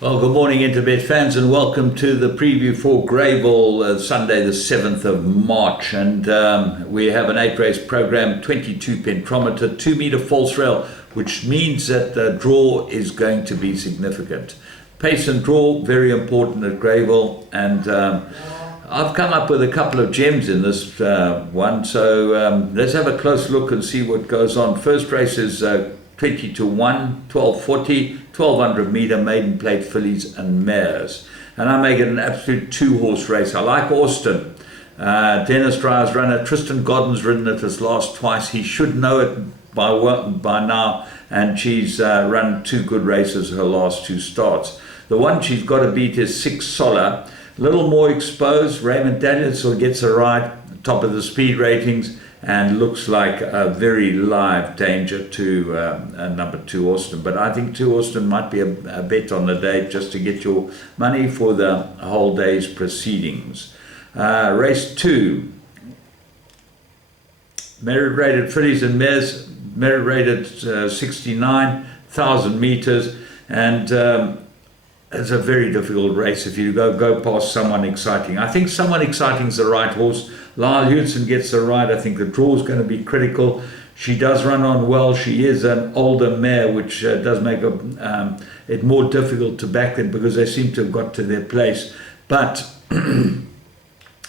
Well, good morning, Interbet fans, and welcome to the preview for Greyville, Sunday the 7th of March. And we have an 8-race program, 22 pentrometer, 2-meter false rail, which means that the draw is going to be significant. Pace and draw, very important at Greyville, and I've come up with a couple of gems in this one, so let's have a close look and see what goes on. First race is 20 to 1, 1240, 1200 meter maiden plate fillies and mares. And I make it an absolute 2-horse race. I like Austin. Dennis Dryer's runner. Tristan Godden's ridden it his last twice. He should know it by now. And she's run 2 good races her last 2 starts. The one she's got to beat is 6 Solar. A little more exposed. Raymond Danielson gets a ride, top of the speed ratings, and looks like a very live danger to number 2 Austin. But I think 2 Austin might be a bet on the day just to get your money for the whole day's proceedings. Race 2, merit rated fillies and mares, merit rated 69,000 meters, and it's a very difficult race if you go past someone exciting. I think someone exciting is the right horse. Lyle Hudson gets the ride. I think the draw is going to be critical. She does run on well. She is an older mare, which does make it more difficult to back them because they seem to have got to their place. But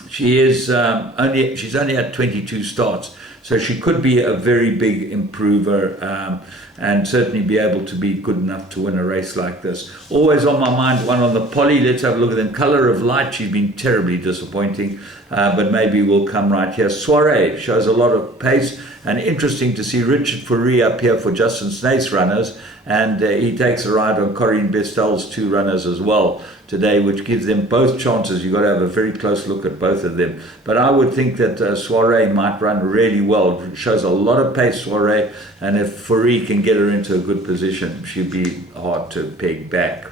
she's only had 22 starts, so she could be a very big improver and certainly be able to be good enough to win a race like this. Always on my mind, one on the Polly. Let's have a look at them. Color of Light, she's been terribly disappointing, but maybe will come right here. Soiree shows a lot of pace, and interesting to see Richard Fourie up here for Justin Snaith's runners, and he takes a ride on Corinne Bestel's 2 runners as well today, which gives them both chances. You've got to have a very close look at both of them. But I would think that Soiree might run really well. It shows a lot of pace, Soiree, and if Fourie can get her into a good position, she'd be hard to peg back.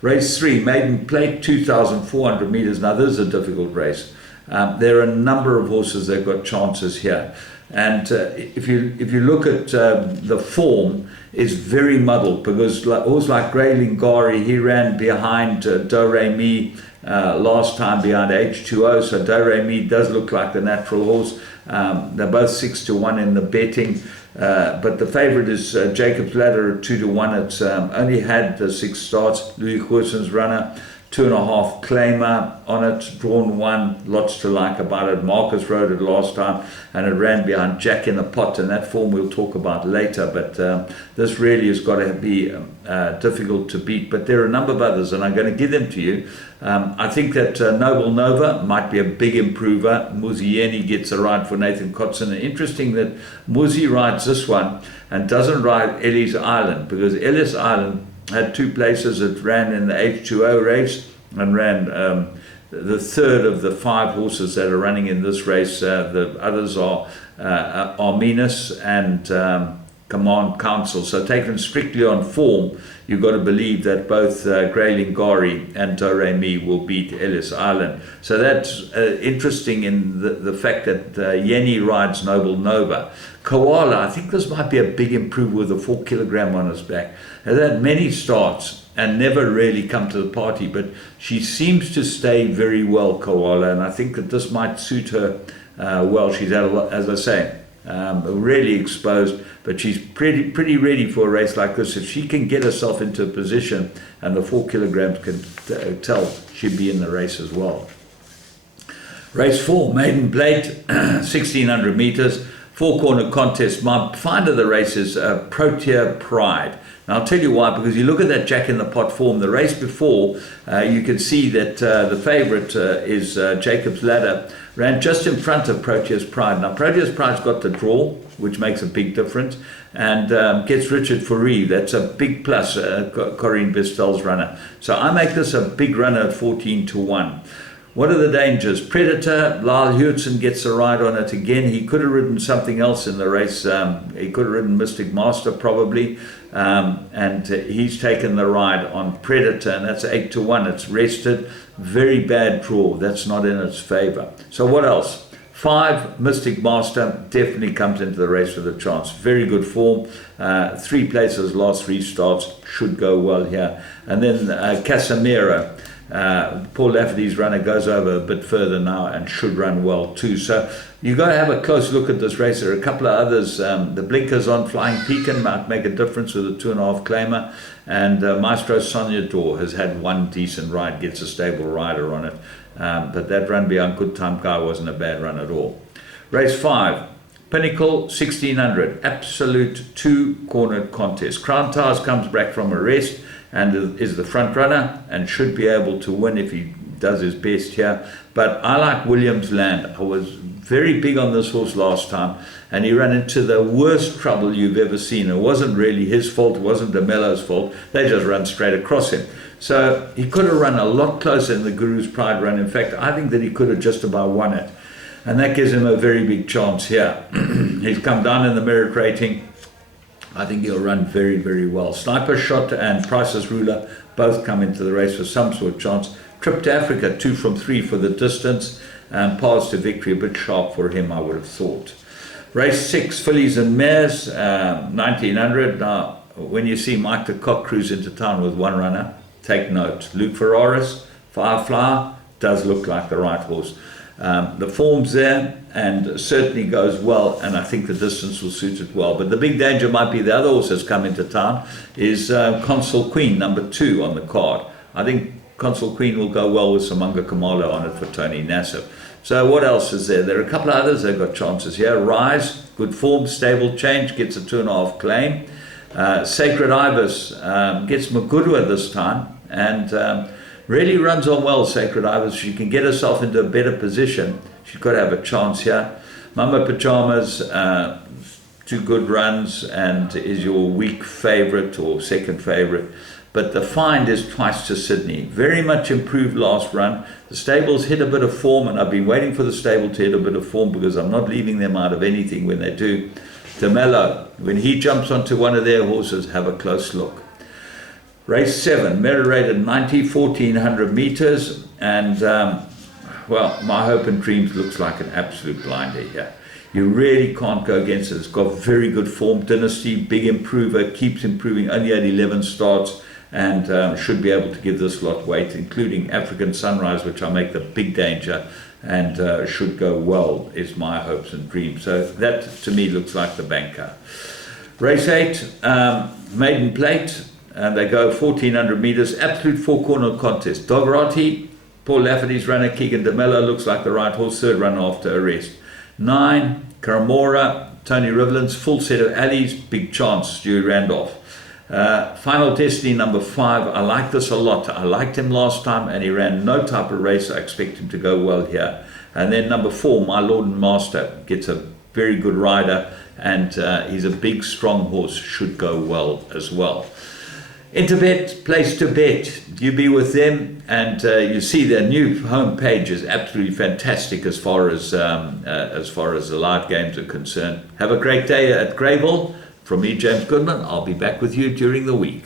Race 3, maiden plate, 2,400 meters. Now, this is a difficult race. There are a number of horses that have got chances here. And if you look at the form, is very muddled because horses like Grey Lingari, he ran behind Do Re Mi last time behind H2O, so Do Re Mi does look like the natural horse. They're both 6 to 1 in the betting, but the favourite is Jacob's Ladder at 2 to 1. It's only had 6 starts. Louis Goossens runner, 2.5 claimer on it, drawn 1, lots to like about it. Marcus rode it last time, and it ran behind Jack in the Pot, and that form we'll talk about later. But this really has got to be difficult to beat. But there are a number of others, and I'm going to give them to you. I think that Noble Nova might be a big improver. Muzieni gets a ride for Nathan Kotzen. And interesting that Muzi rides this one and doesn't ride Ellis Island, because Ellis Island had 2 places. It ran in the H2O race and ran the third of the 5 horses that are running in this race. The others are Arminus and Command Council. So taken strictly on form, you've got to believe that both Grey Lingari and Do Re Mi will beat Ellis Island. So that's interesting in the fact that Yeni rides Noble Nova. Koala, I think this might be a big improver with a 4 kilogram on his back. Has had many starts and never really come to the party, but she seems to stay very well, Koala, and I think that this might suit her well. She's had a lot, as I say, really exposed, but she's pretty ready for a race like this. If she can get herself into a position and the 4 kilograms can tell, she'd be in the race as well. Race 4, maiden plate, 1,600 meters, 4-corner contest. My find of the race is Protea Pride. And I'll tell you why, because you look at that Jack in the Pot form. The race before, you can see that the favourite is Jacob's Ladder, ran just in front of Protea's Pride. Now, Protea's Pride's got the draw, which makes a big difference, and gets Richard Fourie. That's a big plus, Corinne Bestel's runner. So I make this a big runner at 14 to 1. What are the dangers? Predator, Lyle Hudson gets a ride on it again. He could have ridden something else in the race. He could have ridden Mystic Master probably. And he's taken the ride on Predator, and that's 8 to 1. It's rested. Very bad draw. That's not in its favor. So what else? 5, Mystic Master, definitely comes into the race with a chance. Very good form. 3 places, last 3 starts, should go well here. And then Casemiro, Paul Lafferty's runner, goes over a bit further now and should run well too. So you've got to have a close look at this race. There are a couple of others. The blinkers on Flying Pekin might make a difference with a 2.5 claimer. And Maestro Sognador has had one decent ride, gets a stable rider on it. But that run beyond Good Time Guy wasn't a bad run at all. Race 5, Pinnacle 1600, absolute 2-cornered contest. Crown Towers comes back from a rest and is the front runner and should be able to win if he does his best here. But I like Williams Land. I was very big on this horse last time, and he ran into the worst trouble you've ever seen. It wasn't really his fault, it wasn't DeMello's fault. They just ran straight across him. So he could have run a lot closer in the Guru's Pride run. In fact, I think that he could have just about won it. And that gives him a very big chance here. He's come down in the merit rating. I think he'll run very, very well. Sniper Shot and Price's Ruler both come into the race for some sort of chance. Trip to Africa, 2 from 3 for the distance. And Paths to Victory, a bit sharp for him, I would have thought. Race 6, Fillies and Mares, 1900. Now, when you see Mike the Cock cruise into town with one runner, take note. Luke Ferraris, Firefly, does look like the right horse. The form's there and certainly goes well, and I think the distance will suit it well. But the big danger might be the other horse that's come into town is Consul Queen, number 2 on the card. I think Consul Queen will go well with Samanga Kamala on it for Tony Nassif. So what else is there? There are a couple of others that have got chances here. Rise, good form, stable change, gets a 2.5 claim. Sacred Ibis gets Magudwa this time and really runs on well, Sacred Ibis. She can get herself into a better position. She's got to have a chance here. Mama Pajamas, 2 good runs and is your weak favourite or second favourite. But the find is Twice to Sydney. Very much improved last run. The stables hit a bit of form, and I've been waiting for the stable to hit a bit of form because I'm not leaving them out of anything when they do. DeMello, when he jumps onto one of their horses, have a close look. Race 7, merit rated 90, 1400 meters, and well, My Hope and Dreams looks like an absolute blinder here. You really can't go against it. It's got very good form. Dynasty, big improver, keeps improving, only had 11 starts, and should be able to give this lot weight, including African Sunrise, which I make the big danger, and should go well, is My Hopes and Dreams. So that, to me, looks like the banker. Race 8, Maiden Plate, and they go 1400 meters, absolute 4-corner contest. Doggerati, Paul Lafferty's runner, Keegan DeMello, looks like the right horse, third run after arrest. 9, Karamora, Tony Rivelin's full set of alleys, big chance, Stu Randolph. Final Destiny, number 5, I like this a lot. I liked him last time and he ran no type of race. I expect him to go well here. And then number 4, My Lord and Master, gets a very good rider and he's a big, strong horse, should go well as well. Interbet, place to bet. You be with them, and you see their new homepage is absolutely fantastic as far as the live games are concerned. Have a great day at Greyville. From me, James Goodman. I'll be back with you during the week.